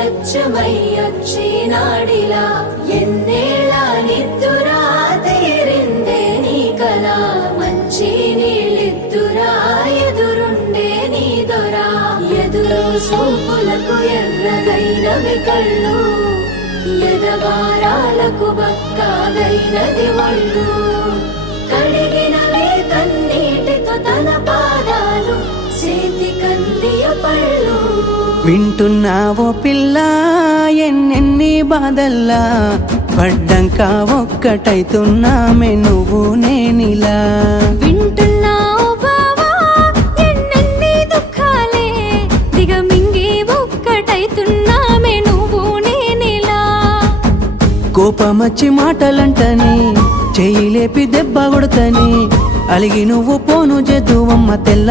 నిర్లక్ష్యమయ్యొచ్చినాడిలా ఎన్నేళ్ళ నిద్దురా తీరిందే నీ కల మంచి నీళ్ళిద్దురా ఎదురుండే నీ దొరా ఎదురు సూపులకు ఎర్రగైనవి కళ్ళు ఎదబారాలకు బక్కాగైనది ఒళ్ళు కడిగినవే కన్నీటితో తన పాదాలు చేతి కందియ పళ్ళు వింటున్నావో పిల్ల ఎన్నెన్ని బాధల్లా పడ్డంక ఒక్కటైతున్నామే నువ్వు నేనిలా వింటున్నావు బావా ఎన్నెన్ని దుఃఖాలే దిగమింగి ఒక్కటైతున్నామే నువ్వు నేనిలా కోపమచ్చి మాటలంటని చెయ్యి లేపి దెబ్బ కొడతని అలిగి నువ్వు పోను జద్దువమ్మ తెల్ల